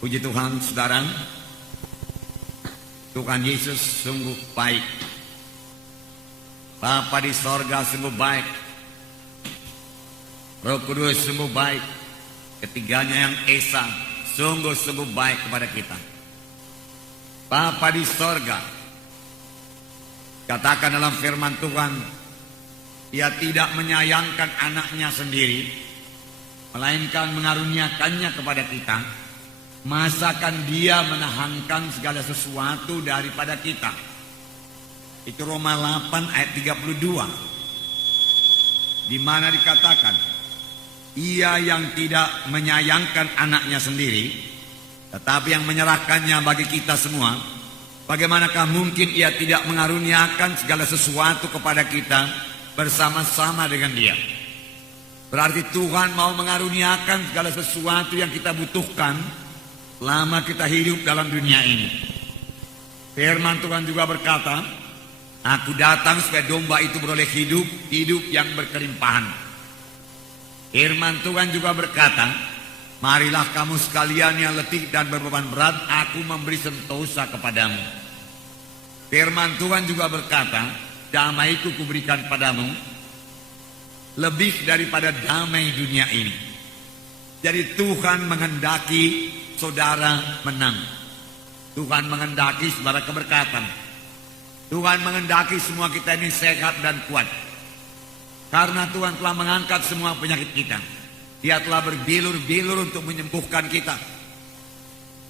Puji Tuhan, saudara. Tuhan Yesus sungguh baik. Bapa di sorga sungguh baik. Roh Kudus sungguh baik. Ketiganya yang esa sungguh-sungguh baik kepada kita. Bapa di sorga, katakan dalam firman Tuhan, Ia tidak menyayangkan anaknya sendiri, melainkan mengaruniakannya kepada kita. Masakan Dia menahankan segala sesuatu daripada kita. Itu Roma 8 ayat 32, di mana dikatakan, Ia yang tidak menyayangkan anaknya sendiri, tetapi yang menyerahkannya bagi kita semua, bagaimanakah mungkin Ia tidak mengaruniakan segala sesuatu kepada kita bersama-sama dengan Dia? Berarti Tuhan mau mengaruniakan segala sesuatu yang kita butuhkan lama kita hidup dalam dunia ini. Firman Tuhan juga berkata, Aku datang supaya domba itu beroleh hidup, hidup yang berkelimpahan. Firman Tuhan juga berkata, Marilah kamu sekalian yang letih dan berbeban berat, Aku memberi sentosa kepadamu. Firman Tuhan juga berkata, Damaiku kuberikan padamu, lebih daripada damai dunia ini. Jadi Tuhan menghendaki saudara menang. Tuhan menghendaki saudara keberkatan. Tuhan menghendaki semua kita ini sehat dan kuat. Karena Tuhan telah mengangkat semua penyakit kita. Dia telah berbilur-bilur untuk menyembuhkan kita.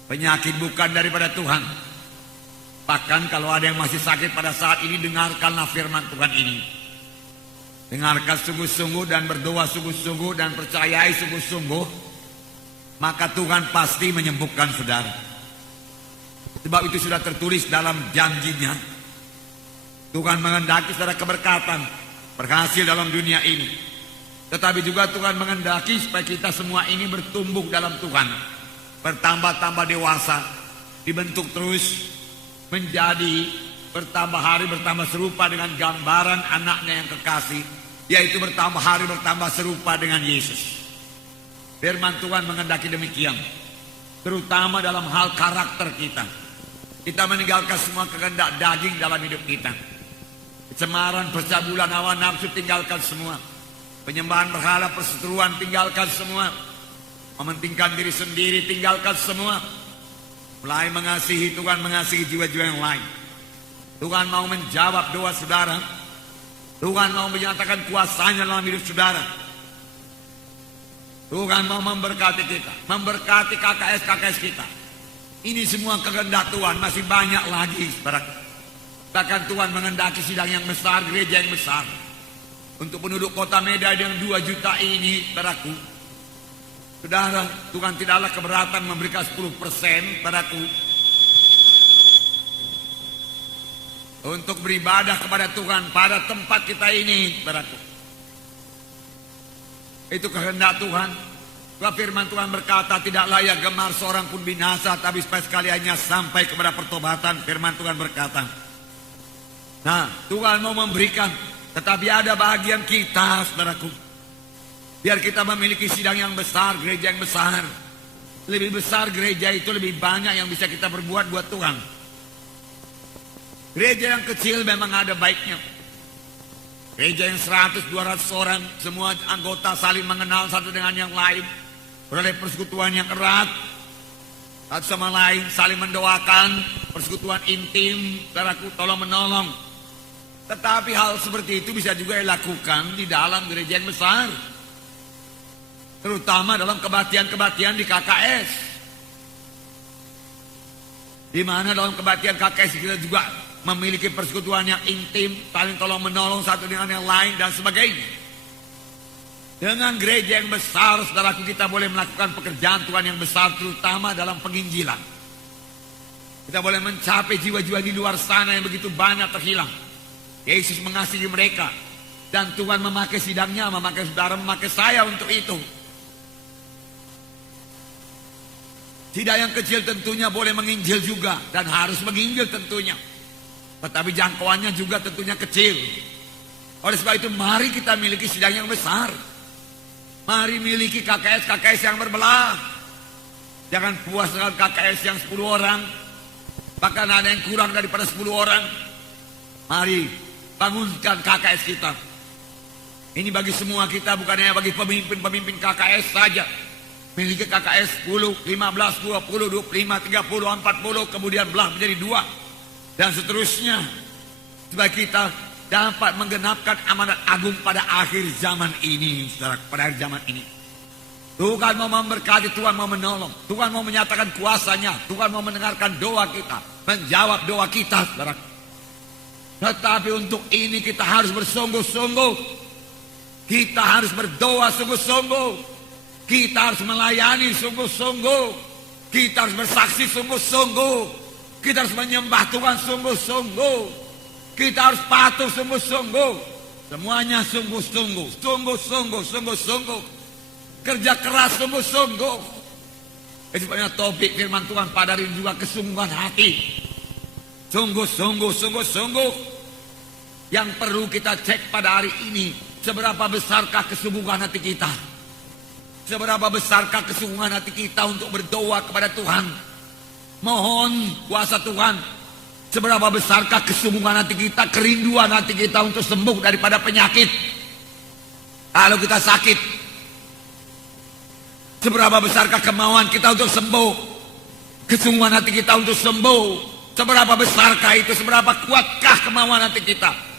Penyakit bukan daripada Tuhan. Bahkan kalau ada yang masih sakit pada saat ini, dengarkanlah firman Tuhan ini. Dengarkan sungguh-sungguh dan berdoa sungguh-sungguh dan percayai sungguh-sungguh, maka Tuhan pasti menyembuhkan saudara. Sebab itu sudah tertulis dalam janjinya. Tuhan menghendaki saudara keberkatan, berhasil dalam dunia ini. Tetapi juga Tuhan menghendaki supaya kita semua ini bertumbuh dalam Tuhan, bertambah-tambah dewasa, dibentuk terus menjadi bertambah hari bertambah serupa dengan gambaran anaknya yang kekasih, yaitu bertambah hari bertambah serupa dengan Yesus. Firman Tuhan menghendaki demikian, terutama dalam hal karakter kita. Kita meninggalkan semua kehendak daging dalam hidup kita. Kecemaran, percabulan, hawa nafsu tinggalkan semua. Penyembahan berhala, perseteruan tinggalkan semua. Mementingkan diri sendiri tinggalkan semua. Mulai mengasihi Tuhan, mengasihi jiwa-jiwa yang lain. Tuhan mau menjawab doa saudara. Tuhan mau menyatakan kuasanya dalam hidup saudara. Tuhan mau memberkati kita, memberkati KKS kita. Ini semua kehendak Tuhan, masih banyak lagi, saudara. Bahkan Tuhan menghendaki sidang yang besar, gereja yang besar. Untuk penduduk kota Medan yang 2 juta ini, saudaraku. Saudara, Tuhan tidaklah keberatan memberikan 10%, saudaraku, untuk beribadah kepada Tuhan pada tempat kita ini, saudaraku. Itu kehendak Tuhan. Sebab firman Tuhan berkata, tidak layak gemar seorang pun binasa, tapi supaya sekaliannya sampai kepada pertobatan. Firman Tuhan berkata. Nah, Tuhan mau memberikan, tetapi ada bagian kita, saudaraku. Biar kita memiliki sidang yang besar, gereja yang besar. Lebih besar gereja itu lebih banyak yang bisa kita berbuat buat Tuhan. Gereja yang kecil memang ada baiknya. Gereja yang 100-200 orang, semua anggota saling mengenal satu dengan yang lain, beroleh persekutuan yang erat, satu sama lain saling mendoakan, persekutuan intim, saudaraku, tolong menolong. Tetapi hal seperti itu bisa juga dilakukan di dalam gereja yang besar, terutama dalam kebaktian-kebaktian di KKS, di mana dalam kebaktian KKS kita juga memiliki persekutuan yang intim, saling tolong menolong satu dengan yang lain dan sebagainya. Dengan gereja yang besar, saudaraku, kita boleh melakukan pekerjaan Tuhan yang besar, terutama dalam penginjilan. Kita boleh mencapai jiwa-jiwa di luar sana yang begitu banyak terhilang. Yesus mengasihi mereka, dan Tuhan memakai sidangnya, memakai saudara, memakai saya untuk itu. Tidak yang kecil tentunya boleh menginjil juga, dan harus menginjil tentunya. Tetapi jangkauannya juga tentunya kecil. Oleh sebab itu mari kita miliki sidang yang besar. Mari miliki KKS yang berbelah. Jangan puas dengan KKS yang 10 orang. Bahkan ada yang kurang daripada 10 orang. Mari bangunkan KKS kita. Ini bagi semua kita, bukan hanya bagi pemimpin-pemimpin KKS saja. Memiliki KKS 10, 15, 20, 25, 30, 40, kemudian belah menjadi 2. Dan seterusnya. Supaya kita dapat menggenapkan amanat agung pada akhir zaman ini. Saudara, pada akhir zaman ini. Tuhan mau memberkati, Tuhan mau menolong. Tuhan mau menyatakan kuasanya. Tuhan mau mendengarkan doa kita. Menjawab doa kita, saudara. Tetapi untuk ini kita harus bersungguh-sungguh. Kita harus berdoa sungguh-sungguh. Kita harus melayani sungguh-sungguh. Kita harus bersaksi sungguh-sungguh. Kita harus menyembah Tuhan sungguh-sungguh. Kita harus patuh sungguh-sungguh. Semuanya sungguh-sungguh. Sungguh-sungguh, sungguh-sungguh. Kerja keras sungguh-sungguh. Sebabnya topik firman Tuhan pada hari ini juga kesungguhan hati. Sungguh-sungguh, sungguh-sungguh. Yang perlu kita cek pada hari ini. Seberapa besarkah kesungguhan hati kita? Seberapa besarkah kesungguhan hati kita untuk berdoa kepada Tuhan? Mohon kuasa Tuhan. Seberapa besarkah kesungguhan hati kita, kerinduan hati kita untuk sembuh daripada penyakit? Kalau kita sakit, seberapa besarkah kemauan kita untuk sembuh? Kesungguhan hati kita untuk sembuh. Seberapa besarkah itu? Seberapa kuatkah kemauan hati kita?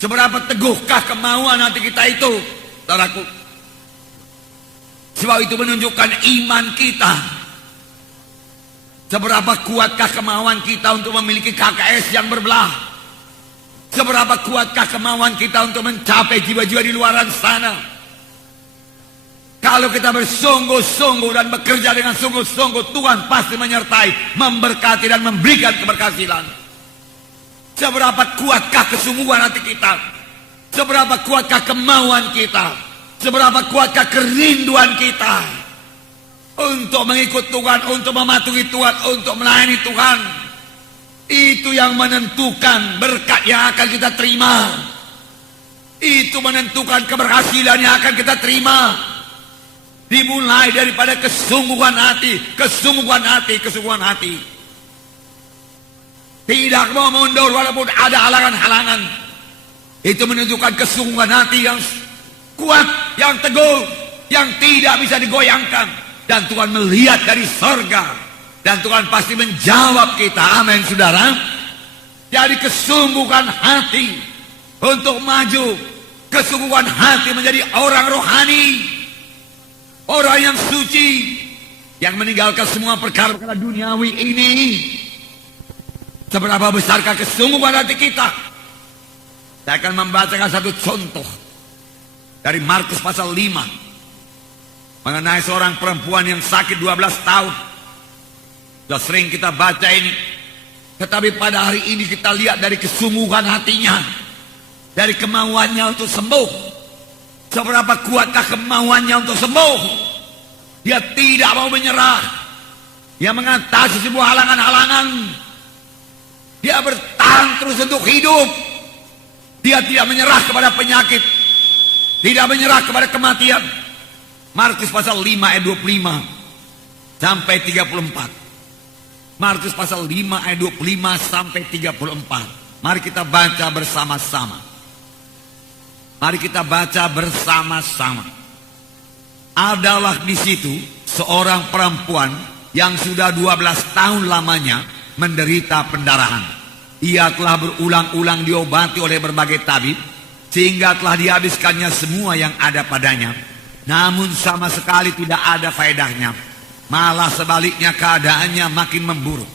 Seberapa teguhkah kemauan hati kita itu? Saudaraku. Sebab itu menunjukkan iman kita. Seberapa kuatkah kemauan kita untuk memiliki KKS yang berbelah? Seberapa kuatkah kemauan kita untuk mencapai jiwa-jiwa di luar sana? Kalau kita bersungguh-sungguh dan bekerja dengan sungguh-sungguh, Tuhan pasti menyertai, memberkati dan memberikan keberhasilan. Seberapa kuatkah kesungguhan hati kita? Seberapa kuatkah kemauan kita? Seberapa kuatkah kerinduan kita? Untuk mengikut Tuhan, untuk mematuhi Tuhan, untuk melayani Tuhan. Itu yang menentukan berkat yang akan kita terima. Itu menentukan keberhasilan yang akan kita terima. Dimulai daripada kesungguhan hati, kesungguhan hati, kesungguhan hati. Tidak mau mundur walaupun ada halangan-halangan. Itu menunjukkan kesungguhan hati yang kuat, yang teguh, yang tidak bisa digoyangkan. Dan Tuhan melihat dari sorga. Dan Tuhan pasti menjawab kita. Amin, saudara. Jadi kesungguhan hati untuk maju. Kesungguhan hati menjadi orang rohani. Orang yang suci. Yang meninggalkan semua perkara-perkara duniawi ini. Seberapa besarkah kesungguhan hati kita? Saya akan membacakan satu contoh dari Markus pasal 5 mengenai seorang perempuan yang sakit 12 tahun. Sudah sering kita baca ini. Tetapi pada hari ini kita lihat dari kesungguhan hatinya, dari kemauannya untuk sembuh. Seberapa kuatkah kemauannya untuk sembuh? Dia tidak mau menyerah. Dia mengatasi sebuah halangan-halangan. Dia bertahan terus untuk hidup. Dia tidak menyerah kepada penyakit. Tidak menyerah kepada kematian. Markus pasal 5 ayat 25 sampai 34. Markus pasal 5 ayat 25 sampai 34. Mari kita baca bersama-sama. Mari kita baca bersama-sama. Adalah di situ seorang perempuan yang sudah 12 tahun lamanya menderita pendarahan. Ia telah berulang-ulang diobati oleh berbagai tabib, sehingga telah dihabiskannya semua yang ada padanya. Namun sama sekali tidak ada faedahnya. Malah sebaliknya keadaannya makin memburuk.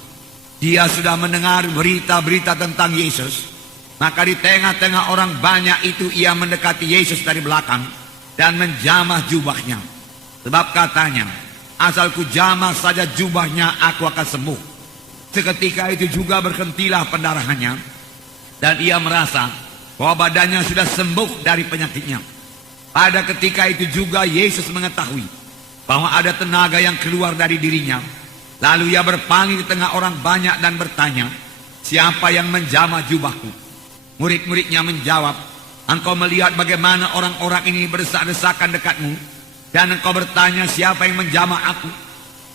Dia sudah mendengar berita-berita tentang Yesus. Maka di tengah-tengah orang banyak itu ia mendekati Yesus dari belakang dan menjamah jubahnya. Sebab katanya, asal ku jamah saja jubahnya aku akan sembuh. Seketika itu juga berhentilah pendarahannya. Dan ia merasa bahwa badannya sudah sembuh dari penyakitnya. Pada ketika itu juga Yesus mengetahui bahwa ada tenaga yang keluar dari dirinya. Lalu ia berpaling di tengah orang banyak dan bertanya, siapa yang menjamah jubahku? Murid-muridnya menjawab, engkau melihat bagaimana orang-orang ini berdesak-desakan dekatmu, dan engkau bertanya siapa yang menjamah aku?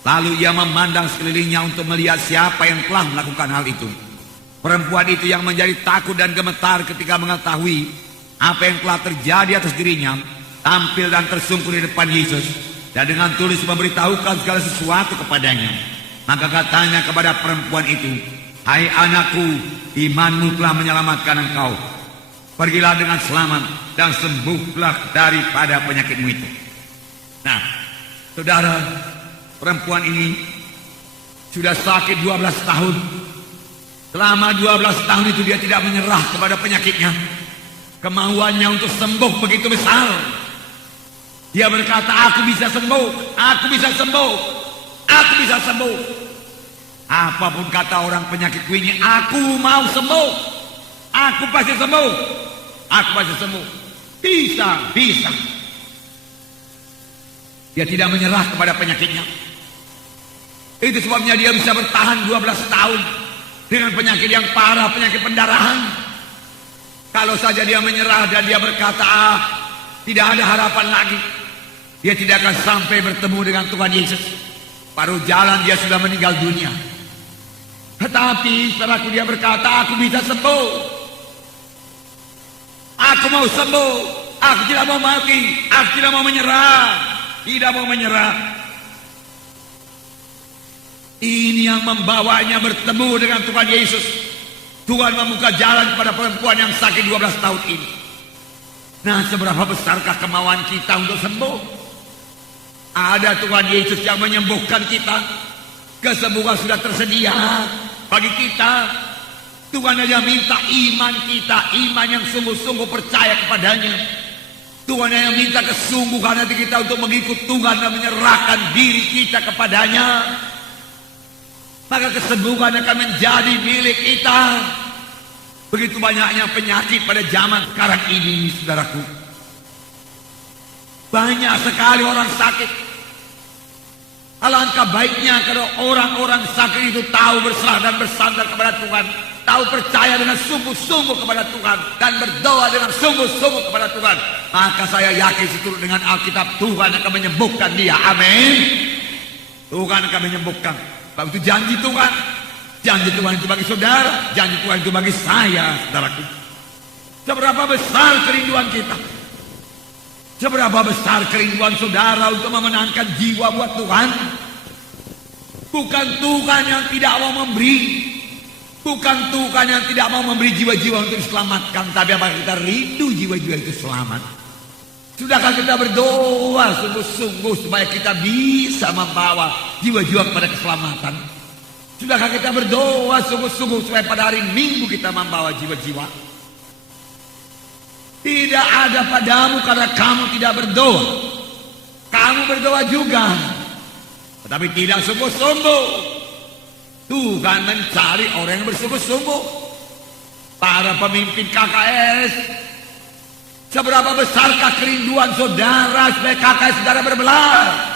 Lalu ia memandang sekelilingnya untuk melihat siapa yang telah melakukan hal itu. Perempuan itu yang menjadi takut dan gemetar ketika mengetahui apa yang telah terjadi atas dirinya, tampil dan tersungkur di depan Yesus dan dengan tulus memberitahukan segala sesuatu kepadanya. Maka katanya kepada perempuan itu, "Hai anakku, imanmu telah menyelamatkan engkau. Pergilah dengan selamat dan sembuhlah daripada penyakitmu itu." Nah, saudara, perempuan ini sudah sakit 12 tahun. Selama 12 tahun itu dia tidak menyerah kepada penyakitnya. Kemauannya untuk sembuh begitu besar. Dia berkata, "Aku bisa sembuh, aku bisa sembuh, aku bisa sembuh." Apapun kata orang penyakitku ini, aku mau sembuh. Aku pasti sembuh. Aku pasti sembuh. Bisa. Dia tidak menyerah kepada penyakitnya. Itu sebabnya dia bisa bertahan 12 tahun dengan penyakit yang parah, penyakit pendarahan. Kalau saja dia menyerah dan dia berkata, tidak ada harapan lagi, dia tidak akan sampai bertemu dengan Tuhan Yesus. Paruh jalan dia sudah meninggal dunia. Tetapi setelah dia berkata, aku bisa sembuh. Aku mau sembuh. Aku tidak mau mati. Aku tidak mau menyerah. Tidak mau menyerah. Ini yang membawanya bertemu dengan Tuhan Yesus. Tuhan membuka jalan kepada perempuan yang sakit 12 tahun ini. Nah, seberapa besarkah kemauan kita untuk sembuh? Ada Tuhan Yesus yang menyembuhkan kita. Kesembuhan sudah tersedia bagi kita. Tuhan hanya minta iman kita, iman yang sungguh-sungguh percaya kepadanya. Tuhan hanya minta kesungguhan hati kita untuk mengikut Tuhan dan menyerahkan diri kita kepadanya. Maka kesembuhan akan menjadi milik kita. Begitu banyaknya penyakit pada zaman sekarang ini, saudaraku. Banyak sekali orang sakit. Alangkah baiknya kalau orang-orang sakit itu tahu berserah dan bersandar kepada Tuhan, tahu percaya dengan sungguh-sungguh kepada Tuhan, dan berdoa dengan sungguh-sungguh kepada Tuhan. Maka saya yakin seturut dengan Alkitab, Tuhan akan menyembuhkan dia. Amin. Tuhan akan menyembuhkan. Itu janji Tuhan. Janji Tuhan itu bagi saudara, janji Tuhan itu bagi saya, saudaraku. Seberapa besar kerinduan kita, seberapa besar kerinduan saudara untuk memenangkan jiwa buat Tuhan. Bukan Tuhan yang tidak mau memberi, bukan Tuhan yang tidak mau memberi jiwa-jiwa untuk diselamatkan, tapi apakah kita rindu jiwa-jiwa itu selamat? Sudahkah kita berdoa sungguh-sungguh supaya kita bisa membawa jiwa-jiwa kepada keselamatan? Sudahkah kita berdoa sungguh-sungguh supaya pada hari Minggu kita membawa jiwa-jiwa? Tidak ada padamu karena kamu tidak berdoa. Kamu berdoa juga, tetapi tidak sungguh-sungguh. Tuhan mencari orang yang bersungguh-sungguh. Para pemimpin KKS, seberapa besarkah kerinduan saudara supaya KKS saudara berbelah?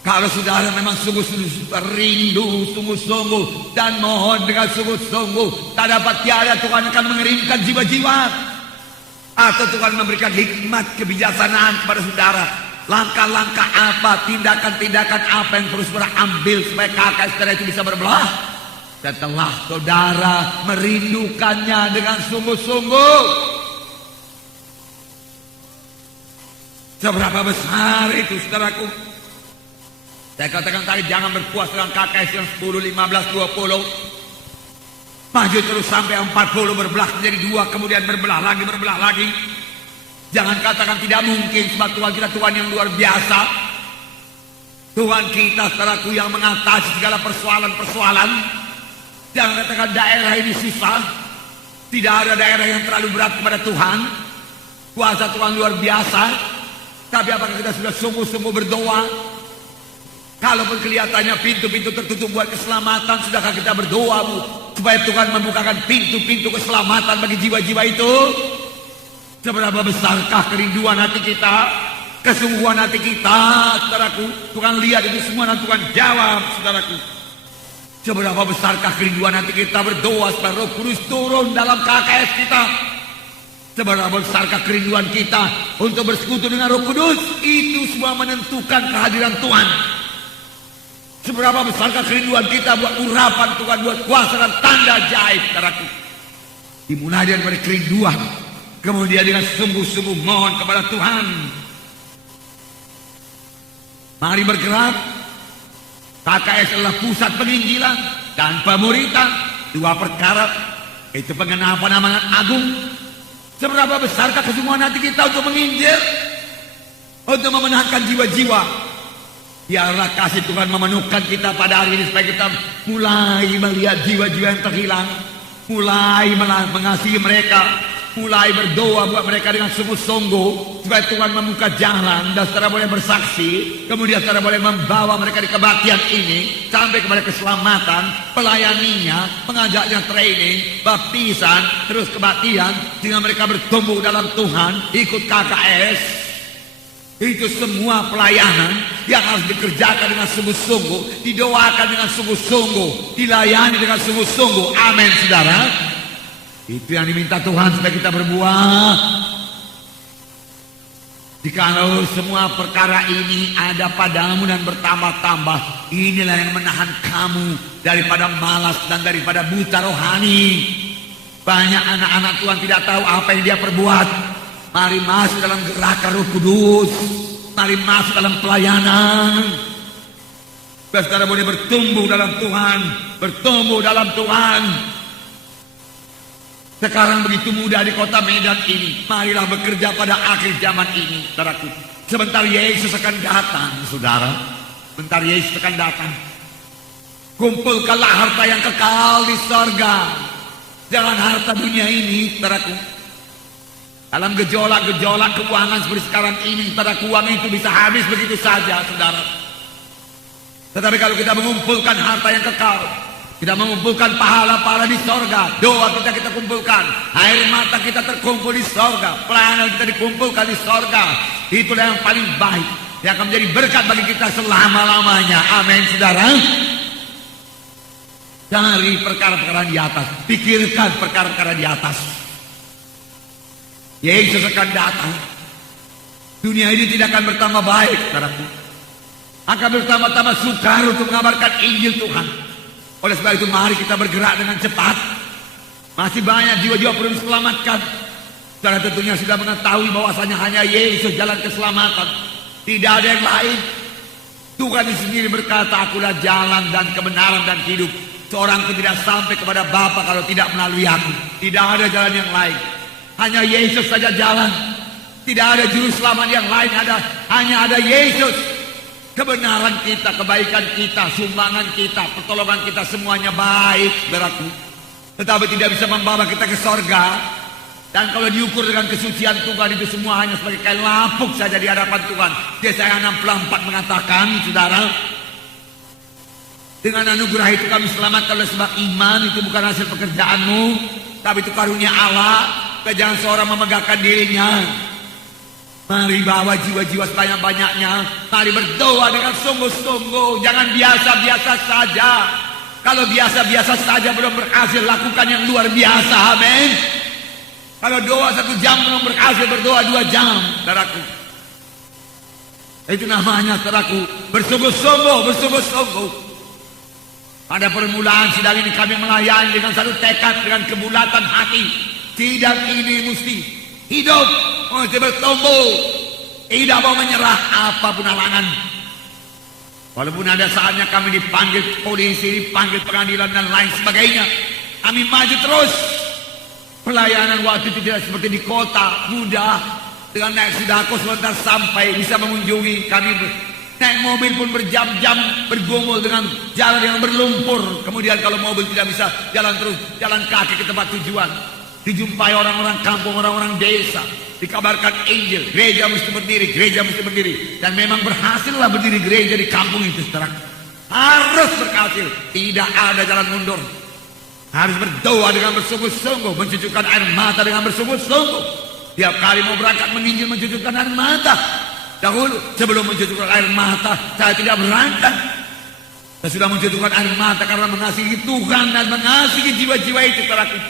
Kalau saudara memang sungguh-sungguh rindu, sungguh-sungguh, dan mohon dengan sungguh-sungguh, tak dapat tiada Tuhan akan mengirimkan jiwa-jiwa. Atau Tuhan memberikan hikmat kebijaksanaan kepada saudara. Langkah-langkah apa, tindakan-tindakan apa yang terus saudara ambil supaya kakak saudara itu bisa berbelah. Setelah saudara merindukannya dengan sungguh-sungguh. Seberapa besar itu saudaraku? Saya katakan tadi, jangan berpuas dengan KKS yang 10, 15, 20. Maju terus sampai 40 berbelah menjadi 2, kemudian berbelah lagi. Jangan katakan tidak mungkin, sebab Tuhan kita Tuhan yang luar biasa. Tuhan kita saudaraku yang mengatasi segala persoalan-persoalan. Jangan katakan daerah ini susah. Tidak ada daerah yang terlalu berat kepada Tuhan. Kuasa Tuhan luar biasa. Tapi apakah kita sudah sungguh-sungguh berdoa? Kalaupun kelihatannya pintu-pintu tertutup buat keselamatan, sudahkah kita berdoa supaya Tuhan membukakan pintu-pintu keselamatan bagi jiwa-jiwa itu? Seberapa besarkah kerinduan hati kita, kesungguhan hati kita, saudaraku? Tuhan lihat itu semua dan Tuhan jawab, saudaraku. Seberapa besarkah kerinduan hati kita berdoa supaya Roh Kudus turun dalam KKS kita? Seberapa besarkah kerinduan kita untuk bersekutu dengan Roh Kudus? Itu semua menentukan kehadiran Tuhan. Seberapa besarkah kerinduan kita buat urapan Tuhan, buat kuasa dan tanda ajaib, saudaraku. Dimulai dari kerinduan, kemudian dengan sungguh-sungguh mohon kepada Tuhan. Mari bergerak. KKS adalah pusat penginjilan dan pemuritan. Dua perkara, itu pengenapan amanat agung. Seberapa besarkah kesungguhan hati kita untuk menginjil, untuk memenangkan jiwa-jiwa. Biarlah kasih Tuhan memenuhkan kita pada hari ini supaya kita mulai melihat jiwa-jiwa yang terhilang, mulai mengasihi mereka, mulai berdoa buat mereka dengan sungguh-sungguh supaya Tuhan membuka jalan dan saudara boleh bersaksi, kemudian saudara boleh membawa mereka di kebaktian ini sampai kepada keselamatan, pelayaninya, mengajaknya training, baptisan, terus kebaktian, sehingga mereka bertumbuh dalam Tuhan, ikut KKS. Itu semua pelayanan yang harus dikerjakan dengan sungguh-sungguh, didoakan dengan sungguh-sungguh, dilayani dengan sungguh-sungguh. Amin, saudara. Itu yang diminta Tuhan supaya kita berbuat. Jikalau semua perkara ini ada padamu dan bertambah-tambah, inilah yang menahan kamu daripada malas dan daripada buta rohani. Banyak anak-anak Tuhan tidak tahu apa yang dia perbuat. Mari masuk dalam gerakan Roh Kudus. Mari masuk dalam pelayanan. Saudara boleh bertumbuh dalam Tuhan, bertumbuh dalam Tuhan. Sekarang begitu mudah di kota Medan ini. Marilah bekerja pada akhir zaman ini, saudaraku. Sebentar Yesus akan datang, saudara. Sebentar Yesus akan datang. Kumpulkanlah harta yang kekal di sorga. Jangan harta dunia ini, saudaraku. Dalam gejolak-gejolak keuangan seperti sekarang ini, saudara, uang itu bisa habis begitu saja, saudara. Tetapi kalau kita mengumpulkan harta yang kekal, kita mengumpulkan pahala-pahala di sorga, doa kita kumpulkan, air mata kita terkumpul di sorga, pelayanan kita dikumpulkan di sorga, itulah yang paling baik, yang akan menjadi berkat bagi kita selama-lamanya. Amin, saudara. Cari perkara-perkara di atas, pikirkan perkara-perkara di atas. Yesus akan datang. Dunia ini tidak akan bertambah baik, saudaraku. Akan bertambah-tambah sukar untuk mengabarkan Injil Tuhan. Oleh sebab itu mari kita bergerak dengan cepat. Masih banyak jiwa-jiwa perlu diselamatkan. Saudara tentunya sudah mengetahui bahwasanya hanya Yesus jalan keselamatan. Tidak ada yang lain. Tuhan sendiri berkata, akulah jalan dan kebenaran dan hidup. Seorang pun tidak sampai kepada Bapa kalau tidak melalui aku. Tidak ada jalan yang lain. Hanya Yesus saja jalan. Tidak ada juru selamat yang lain. Hanya ada Yesus. Kebenaran kita, kebaikan kita, sumbangan kita, pertolongan kita semuanya baik, saudaraku. Tetapi tidak bisa membawa kita ke sorga. Dan kalau diukur dengan kesucian Tuhan, itu semua hanya sebagai kain lapuk saja di hadapan Tuhan. Yesaya 64 mengatakan, saudara, dengan anugerah itu kami selamatkan oleh sebab iman. Itu bukan hasil pekerjaanmu, tapi itu karunia Allah. Jangan seorang memegahkan dirinya. Mari bawa jiwa-jiwa sebanyak-banyaknya. Mari berdoa dengan sungguh-sungguh. Jangan biasa-biasa saja. Kalau biasa-biasa saja belum berhasil, lakukan yang luar biasa. Amin. Kalau doa 1 jam belum berhasil, berdoa 2 jam, saudaraku. Itu namanya, saudaraku, bersungguh-sungguh, bersungguh-sungguh. Pada permulaan sidang ini kami melayani dengan satu tekad, dengan kebulatan hati. Sidang ini mesti hidup, mesti bertumbuh, tidak mau menyerah apapun halangan. Walaupun ada saatnya kami dipanggil polisi, dipanggil pengadilan dan lain sebagainya, kami maju terus. Pelayanan waktu itu tidak seperti di kota, mudah. Dengan naik sudako sebentar sampai bisa mengunjungi. Kami naik mobil pun berjam-jam bergumul dengan jalan yang berlumpur. Kemudian kalau mobil tidak bisa jalan terus, jalan kaki ke tempat tujuan. Dijumpai orang-orang kampung, orang-orang desa, dikabarkan Injil, gereja mesti berdiri, gereja mesti berdiri. Dan memang berhasillah berdiri gereja di kampung itu, saudara. Harus berhasil, tidak ada jalan mundur. Harus berdoa dengan bersungguh-sungguh, mencucurkan air mata dengan bersungguh-sungguh. Tiap kali mau berangkat menginjil, mencucurkan air mata. Dahulu sebelum mencucurkan air mata, saya tidak berangkat. Saya sudah mencucurkan air mata karena mengasihi Tuhan dan mengasihi jiwa-jiwa itu, saudaraku.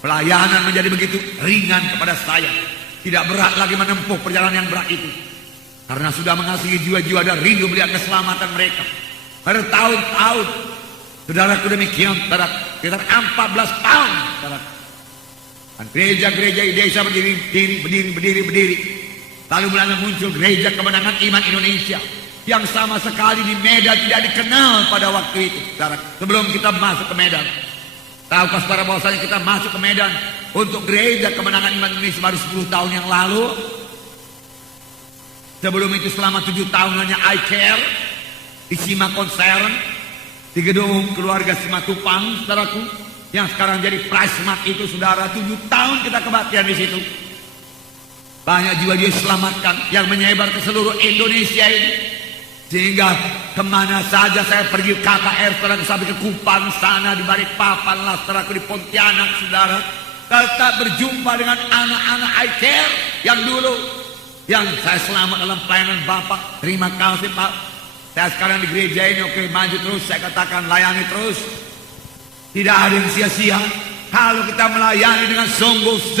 Pelayanan menjadi begitu ringan kepada saya. Tidak berat lagi menempuh perjalanan yang berat itu. Karena sudah mengasihi jiwa-jiwa dan rindu melihat keselamatan mereka. bertahun-tahun. Saudaraku demikian, saudara, sekitar 14 tahun, saudara. Dan gereja-gereja di desa berdiri. Lalu mulai muncul gereja kemenangan iman Indonesia yang sama sekali di Medan tidak dikenal pada waktu itu, saudara. Sebelum kita masuk ke Medan, tahukah saudara bahwasanya kita masuk ke Medan untuk gereja kemenangan iman Indonesia baru 10 tahun yang lalu? Sebelum itu selama 7 tahun hanya I Care di Sima Concern, di gedung keluarga Simatupang, saudaraku, yang sekarang jadi Prismat itu, saudara. 7 tahun kita kebaktian di situ. Banyak jiwa diselamatkan yang menyebar ke seluruh Indonesia ini. Sehingga kemana saja saya pergi KKR, saudara, sampai ke Kupang sana, di Balikpapan lah, saudara, di Pontianak, saudara, tetap berjumpa dengan anak-anak I Care yang dulu, yang saya selamat dalam pelayanan Bapak. Terima kasih Pak. Saya sekarang di gereja ini, oke, maju terus, saya katakan layani terus. Tidak ada yang sia-sia kalau kita melayani dengan sungguh.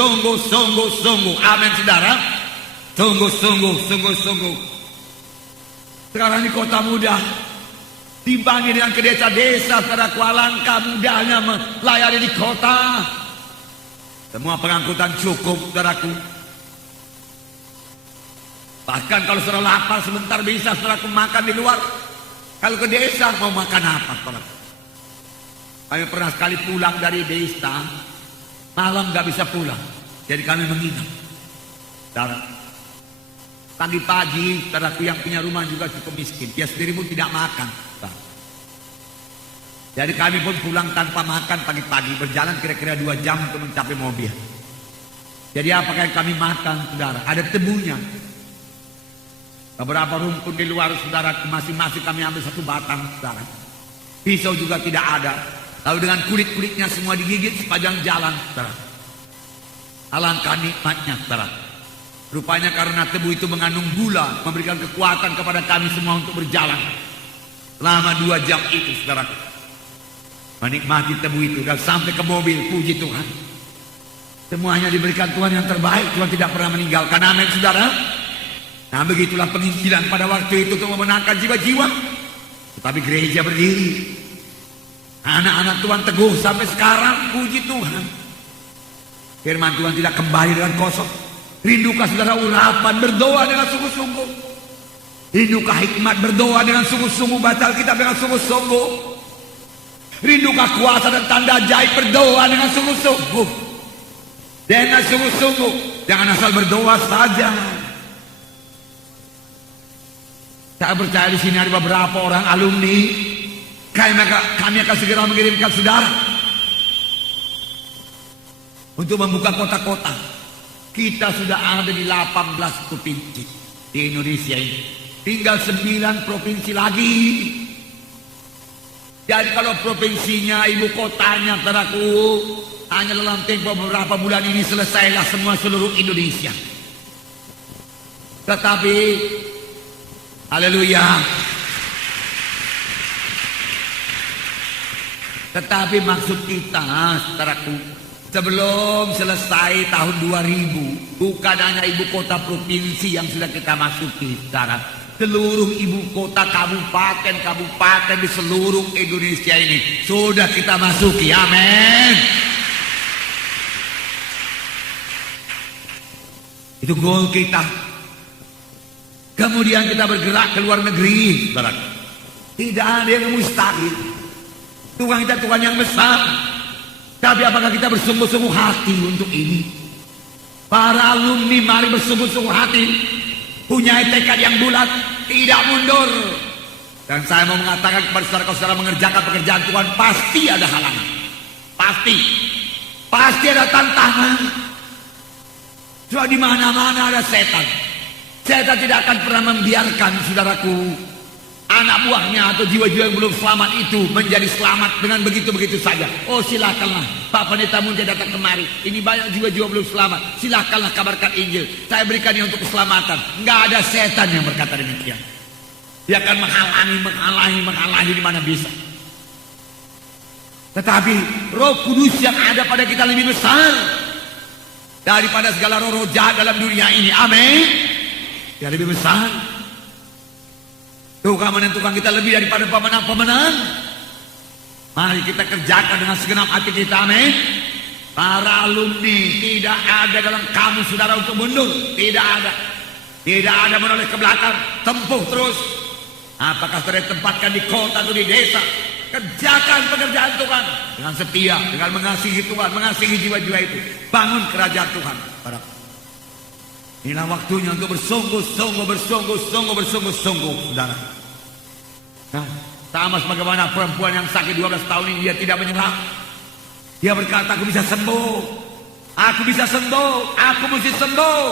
Amin, saudara. Sungguh. Sekarang di kota muda dibanding dengan ke desa-desa, saudara, alangkah mudahnya melayani di kota. Semua pengangkutan cukup, saudaraku. Bahkan kalau saudara lapar sebentar bisa, saudaraku, makan di luar. Kalau ke desa mau makan apa, saudaraku? Kami pernah sekali pulang dari desa, malam gak bisa pulang, jadi kami menginap. Saudara, tadi pagi, saudaraku, yang punya rumah juga cukup miskin, dia sendiri pun tidak makan, saudara. Jadi kami pun pulang tanpa makan pagi-pagi, berjalan kira-kira 2 jam untuk mencapai mobil. Jadi apakah yang kami makan, saudara? Ada tebunya. Beberapa rumput di luar, saudara, masing-masing kami ambil 1 batang, saudara. Pisau juga tidak ada. Lalu dengan kulit-kulitnya semua digigit sepanjang jalan, saudara. Alangkah nikmatnya, saudara. Rupanya karena tebu itu mengandung gula, memberikan kekuatan kepada kami semua untuk berjalan selama 2 jam itu, saudara. Menikmati tebu itu dan sampai ke mobil, puji Tuhan. Semuanya diberikan Tuhan yang terbaik. Tuhan tidak pernah meninggalkan. Amin, saudara. Nah, begitulah penginjilan pada waktu itu untuk memenangkan jiwa-jiwa. Tetapi gereja berdiri. Anak-anak Tuhan teguh sampai sekarang, puji Tuhan. Firman Tuhan tidak kembali dengan kosong. Rindukah saudara urapan, berdoa dengan sungguh-sungguh. Rindukah hikmat, berdoa dengan sungguh-sungguh. Baca Alkitab dengan sungguh-sungguh. Rindukah kuasa dan tanda ajaib, berdoa dengan sungguh-sungguh. Dengan sungguh-sungguh. Jangan asal berdoa saja. Saya percaya di sini ada beberapa orang alumni. Kami akan segera mengirimkan saudara untuk membuka kota-kota. Kita sudah ada di 18 provinsi di Indonesia ini. Tinggal 9 provinsi lagi. Jadi kalau provinsinya, ibu kotanya, saudaraku, hanya dalam tempo beberapa bulan ini selesailah semua seluruh Indonesia. Tetapi haleluya. Tetapi maksud kita, saudaraku, sebelum selesai tahun 2000, bukan hanya ibu kota provinsi yang sudah kita masuki, saudara. Seluruh ibu kota kabupaten di seluruh Indonesia ini sudah kita masuki. Amin. Itu goal kita. Kemudian kita bergerak ke luar negeri, saudara. Tidak ada yang mustahil. Tuhan kita Tuhan yang besar. Tapi apakah kita bersungguh-sungguh hati untuk ini? Para alumni mari bersungguh-sungguh hati. Punya tekad yang bulat, tidak mundur. Dan saya mau mengatakan kepada saudara-saudara, mengerjakan pekerjaan Tuhan pasti ada halangan. Pasti ada tantangan. Cuma di mana-mana ada setan. Setan tidak akan pernah membiarkan, saudaraku, anak buahnya atau jiwa-jiwa yang belum selamat itu menjadi selamat dengan begitu-begitu saja. Oh, silakanlah Pak Pendeta Munte datang kemari. Ini banyak jiwa-jiwa belum selamat. Silakanlah kabarkan Injil. Saya berikan ini untuk keselamatan. Enggak ada setan yang berkata demikian. Dia akan menghalangi di mana bisa. Tetapi Roh Kudus yang ada pada kita lebih besar daripada segala roh jahat dalam dunia ini. Amin. Dia lebih besar. Tuhan menentukan kita lebih daripada pemenang-pemenang. Mari kita kerjakan dengan segenap hati kita, amin. Para alumni, tidak ada dalam kamu saudara untuk mundur. Tidak ada. Tidak ada menoleh ke belakang. Tempuh terus. Apakah saudara ditempatkan di kota atau di desa, kerjakan pekerjaan Tuhan dengan setia, dengan mengasihi Tuhan, mengasihi jiwa-jiwa itu. Bangun kerajaan Tuhan. Inilah waktunya untuk bersungguh-sungguh, saudara. Nah, sama sebagaimana perempuan yang sakit 12 tahun ini, dia tidak menyerah. Dia berkata, aku bisa sembuh. Aku bisa sembuh. Aku mesti sembuh.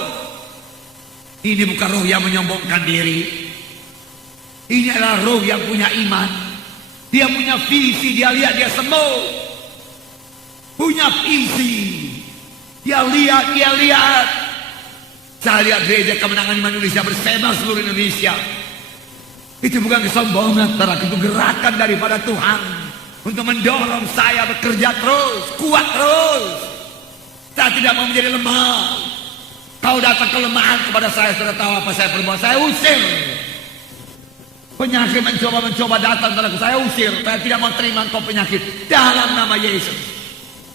Ini bukan roh yang menyombongkan diri. Ini adalah roh yang punya iman. Dia punya visi. Dia lihat dia sembuh. Punya visi. Dia lihat. Saya lihat gereja Kemenangan Iman Indonesia bersama seluruh Indonesia. Itu bukan kesombongan, saudara. Itu gerakan daripada Tuhan untuk mendorong saya bekerja terus, kuat terus. Saya tidak mau menjadi lemah. Kau datang kelemahan kepada saya, saudara tahu apa saya perbuat? Saya usir. Penyakit mencoba datang kepada saya, usir. Saya tidak mau terima kau penyakit dalam nama Yesus.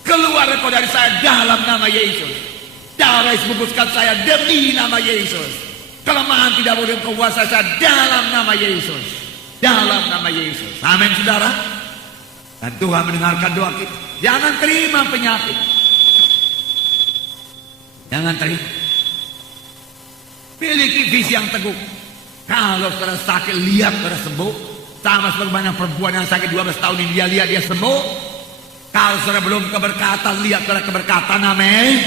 Keluar kau dari saya dalam nama Yesus. Darah Yesus bungkuskan saya demi nama Yesus. Kelemahan tidak boleh menguasai saya dalam nama Yesus. Dalam nama Yesus. Amin, saudara. Dan Tuhan mendengarkan doa kita. Jangan terima penyakit. Jangan terima. Miliki visi yang teguh. Kalau saudara sakit, lihat saudara sembuh. Sama seperti banyak perempuan yang sakit 12 tahun ini, dia lihat dia sembuh. Kalau saudara belum keberkatan, lihat saudara keberkatan. Amin.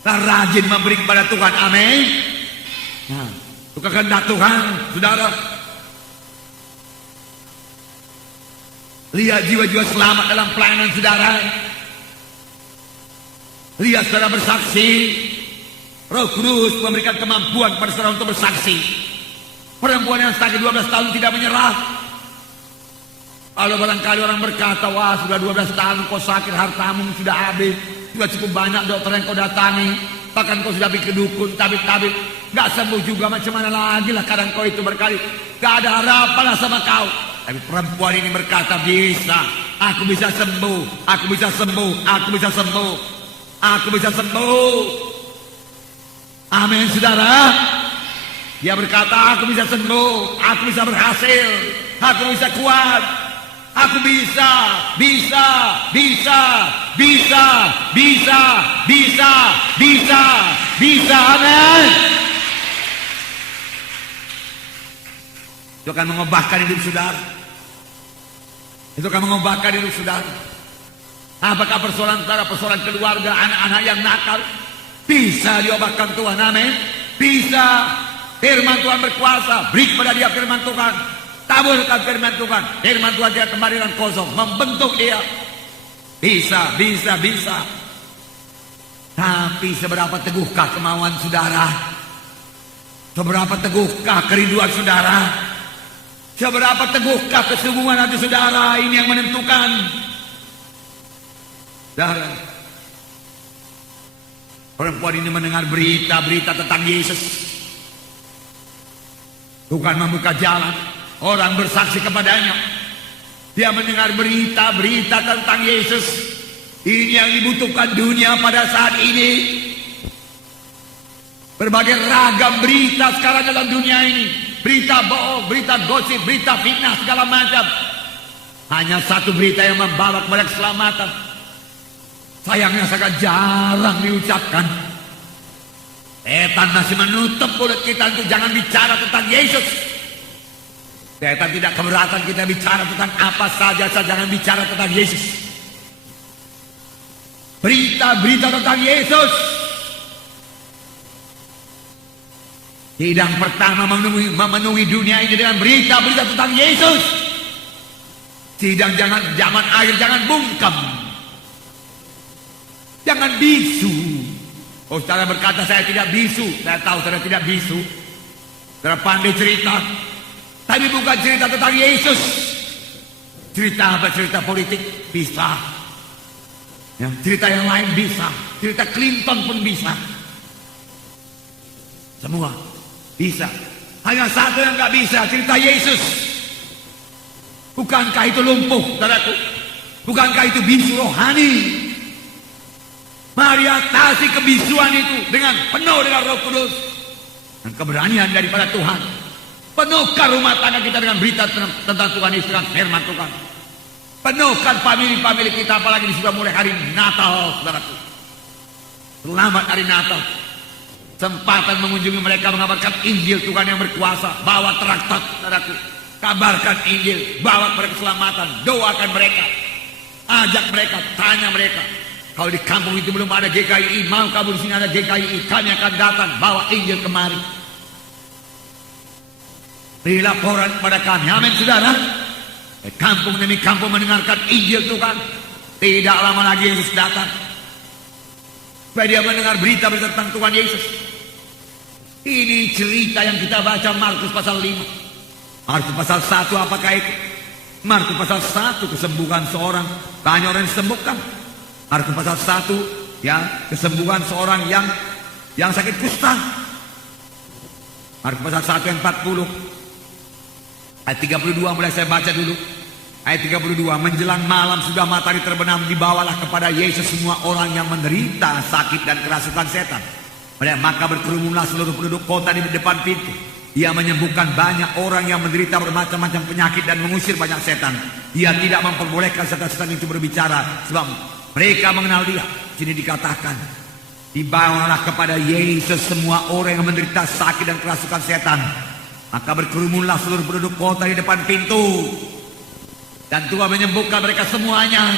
Kita rajin memberi kepada Tuhan, amin. Nah, itu kehendak Tuhan, saudara. Lihat jiwa-jiwa selamat dalam pelayanan saudara. Lihat saudara bersaksi. Roh Kudus memberikan kemampuan kepada saudara untuk bersaksi. Perempuan yang sakit 12 tahun tidak menyerah. Kalau barangkali orang berkata, wah sudah 12 tahun kau sakit, hartamu sudah habis. Sudah cukup banyak dokter yang kau datangi. Bahkan kau sudah bikin dukun, tabib-tabib. Gak sembuh juga, macam mana lagi lah kadang kau itu berkali. Gak ada harapan lah sama kau. Tapi perempuan ini berkata, bisa. Aku bisa sembuh. Aku bisa sembuh. Aku bisa sembuh. Aku bisa sembuh. Amin, saudara. Dia berkata, aku bisa sembuh. Aku bisa berhasil. Aku bisa kuat. Aku bisa, amin. Itu akan mengubahkan hidup saudara. Itu akan mengubahkan hidup saudara. Apakah persoalan saudara, persoalan keluarga, anak-anak yang nakal, bisa diubahkan Tuhan, amin. Bisa. Firman Tuhan berkuasa. Beri kepada dia firman Tuhan. Taburkan firman Tuhan. Firman Tuhan tidak kembali dan kosong. Membentuk dia. Bisa. Tapi seberapa teguhkah kemauan saudara? Seberapa teguhkah kerinduan saudara? Seberapa teguhkah kesungguhan hati saudara? Ini yang menentukan. Saudara, perempuan ini mendengar berita-berita tentang Yesus. Tuhan membuka jalan. Orang bersaksi kepadanya. Dia mendengar berita-berita tentang Yesus. Ini yang dibutuhkan dunia pada saat ini. Berbagai ragam berita sekarang dalam dunia ini. Berita bohong, berita gosip, berita fitnah, segala macam. Hanya satu berita yang membawa kepada keselamatan. Sayangnya sangat jarang diucapkan. Setan masih menutup mulut kita untuk jangan bicara tentang Yesus. Setan tidak keberatan kita bicara tentang apa saja, jangan bicara tentang Yesus. Berita-berita tentang Yesus. Sidang pertama memenuhi dunia ini dengan berita-berita tentang Yesus. Sidang zaman akhir jangan bungkam. Jangan bisu. Oh, saudara berkata saya tidak bisu. Saya tahu saudara tidak bisu. Saudara pandai cerita. Tapi bukan cerita tentang Yesus. Cerita apa? Cerita politik bisa. Ya, cerita yang lain bisa. Cerita Clinton pun bisa. Semua bisa. Hanya satu yang gak bisa, cerita Yesus. Bukankah itu lumpuh, saudaraku? Bukankah itu bisu rohani? Mari atasi kebisuan itu dengan penuh dengan Roh Kudus dan keberanian daripada Tuhan. Penuhkan rumah tangga kita dengan berita tentang Tuhan Yesus dan firman Tuhan. Penuhkan famili-famili kita, apalagi sudah mulai hari Natal, saudaraku. Selamat hari Natal. Sempatan mengunjungi mereka, mengabarkan Injil Tuhan yang berkuasa. Bawa traktat, saudaraku. Kabarkan Injil, bawa mereka keselamatan, doakan mereka. Ajak mereka, tanya mereka. Kalau di kampung itu belum ada GKI, mau kamu di sini ada GKI, kami akan datang, bawa Injil kemari. Beri laporan kepada kami, amin saudara. Kampung demi kampung mendengarkan Injil Tuhan. Tidak lama lagi Yesus datang. Supaya dia mendengar berita-berita tentang Tuhan Yesus. Ini cerita yang kita baca Markus pasal 5. Markus pasal 1 apakah itu? Markus pasal 1 kesembuhan seorang, banyak orang disembuhkan. Markus pasal 1 ya, kesembuhan seorang yang sakit kusta. Markus pasal 1 yang 40 ayat 32 mulai saya baca dulu. Ayat 32, menjelang malam sudah matahari terbenam, dibawalah kepada Yesus semua orang yang menderita sakit dan kerasukan setan. Maka berkerumunlah seluruh penduduk kota di depan pintu. Ia menyembuhkan banyak orang yang menderita bermacam-macam penyakit dan mengusir banyak setan. Ia tidak memperbolehkan setan-setan itu berbicara, sebab mereka mengenal dia. Sini dikatakan, dibawalah kepada Yesus semua orang yang menderita sakit dan kerasukan setan. Maka berkerumunlah seluruh penduduk kota di depan pintu. Dan Tuhan menyembuhkan mereka semuanya.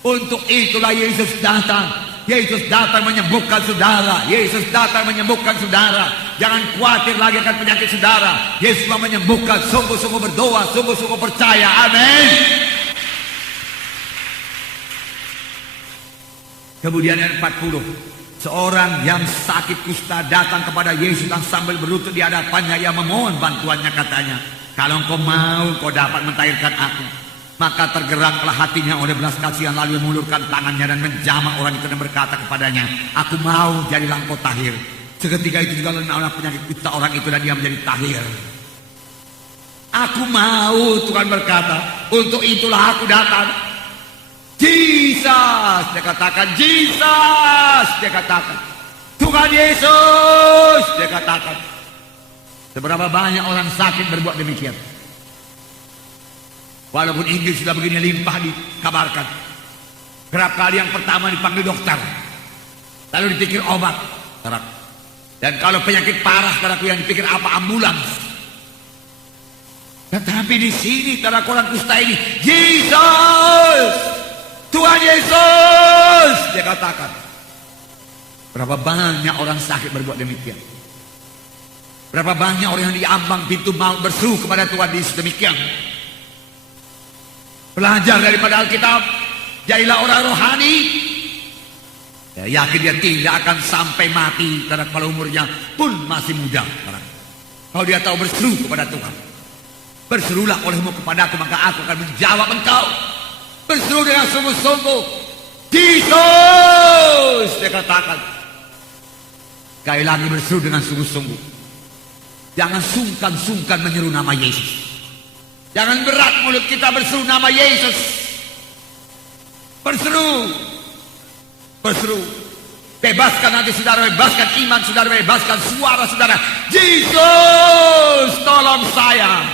Untuk itulah Yesus datang. Yesus datang menyembuhkan saudara. Yesus datang menyembuhkan saudara. Jangan khawatir lagi akan penyakit saudara. Yesus mau menyembuhkan. Sungguh-sungguh berdoa, sungguh-sungguh percaya. Amin. Kemudian ayat 40, seorang yang sakit kusta datang kepada Yesus dan sambil berlutut di hadapannya ia memohon bantuannya, katanya, kalau engkau mau, engkau dapat mentahirkan aku. Maka tergeraklah hatinya oleh belas kasihan, lalu mengulurkan tangannya dan menjamah orang itu dan berkata kepadanya, aku mau, jadilah engkau tahir. Seketika itu juga anak penyakit kusta orang itu dan dia menjadi tahir. Aku mau, Tuhan berkata, untuk itulah aku datang. Jesus, dia katakan, Jesus, dia katakan, Tuhan Yesus, dia katakan. Seberapa banyak orang sakit berbuat demikian. Walaupun Injil sudah begini limpah dikabarkan. Kerap kali yang pertama dipanggil dokter, lalu dipikir obat, dan kalau penyakit parah, yang dipikir apa, ambulans. Tetapi di sini orang kusta ini, Jesus, Tuhan Yesus, dia katakan. Berapa banyak orang sakit berbuat demikian. Berapa banyak orang yang diambang pintu maut berseru kepada Tuhan Yesus demikian. Belajar daripada Alkitab, jadilah orang rohani. Ya, yakin dia tidak akan sampai mati karena kalau umurnya pun masih muda. Kalau dia tahu berseru kepada Tuhan, berserulah olehmu kepadaku, maka aku akan menjawab engkau. Berseru dengan sungguh-sungguh, Jesus, dia katakan. Sekali lagi berseru dengan sungguh-sungguh. Jangan sungkan-sungkan menyeru nama Yesus. Jangan berat mulut kita berseru nama Yesus. Berseru, berseru. Bebaskan hati saudara, bebaskan iman saudara, bebaskan suara saudara. Jesus, tolong saya.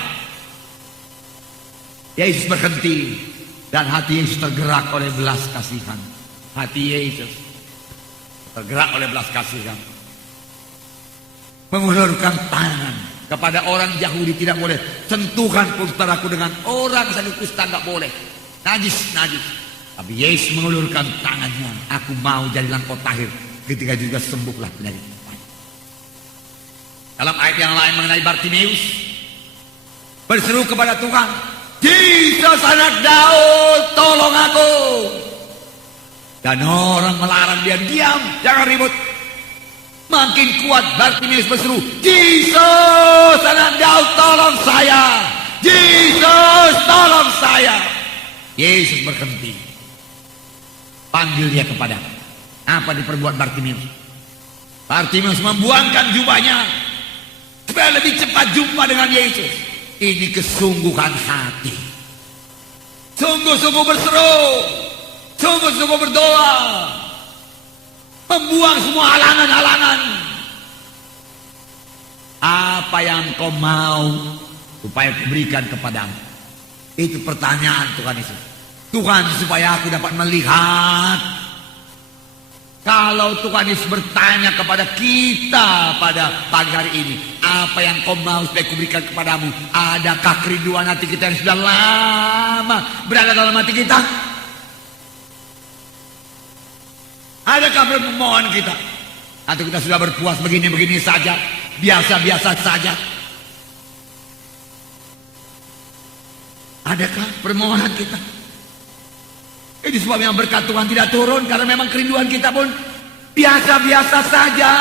Yesus berhenti dan hati Yesus tergerak oleh belas kasihan. Hati Yesus tergerak oleh belas kasihan. Mengulurkan tangan kepada orang Yahudi tidak boleh. Sentuhan pun saudaraku dengan orang sakit kusta nggak boleh. Najis, najis. Tapi Yesus mengulurkan tangannya. Aku mau jadilah engkau tahir. Ketika juga sembuhlah penyakit. Dalam ayat yang lain mengenai Bartimeus, berseru kepada Tuhan, Jesus anak Daud, tolong aku. Dan orang melarang dia, diam, jangan ribut. Makin kuat Bartimeus berseru, Jesus anak Daud, tolong saya. Jesus, tolong saya. Yesus berhenti, panggil dia kepada. Apa diperbuat Bartimeus? Bartimeus membuangkan jubahnya, supaya lebih cepat jumpa dengan Yesus. Ini kesungguhan hati. Sungguh-sungguh berseru, sungguh-sungguh berdoa, membuang semua halangan-halangan. Apa yang kau mau supaya kuberikan kepadamu? Itu pertanyaan Tuhan Yesus. Tuhan, supaya aku dapat melihat. Kalau Tuhan Yesus bertanya kepada kita pada pagi hari ini, apa yang kau mau supaya kuberikan kepadamu? Adakah kerinduan hati kita yang sudah lama berada dalam hati kita? Adakah permohonan kita? Atau kita sudah berpuas begini-begini saja, biasa-biasa saja? Adakah permohonan kita? Ini sebabnya berkat Tuhan tidak turun, karena memang kerinduan kita pun biasa-biasa saja.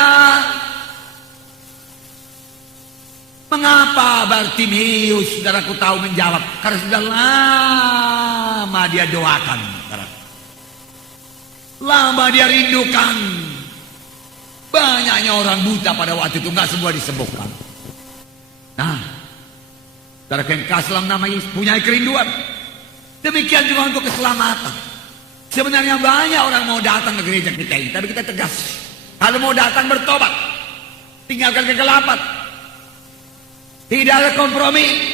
Mengapa Bartimeus, saudaraku, tahu menjawab? Karena sudah lama dia doakan, saudaraku. Lama dia rindukan. Banyaknya orang buta pada waktu itu, nggak semua disembuhkan. Nah, saudara yang kasih dalam nama Yesus punya kerinduan. Demikian juga untuk keselamatan. Sebenarnya banyak orang mau datang ke gereja kita ini, tapi kita tegas. Kalau mau datang bertobat, tinggalkan kegelapan. Tidak ada kompromi.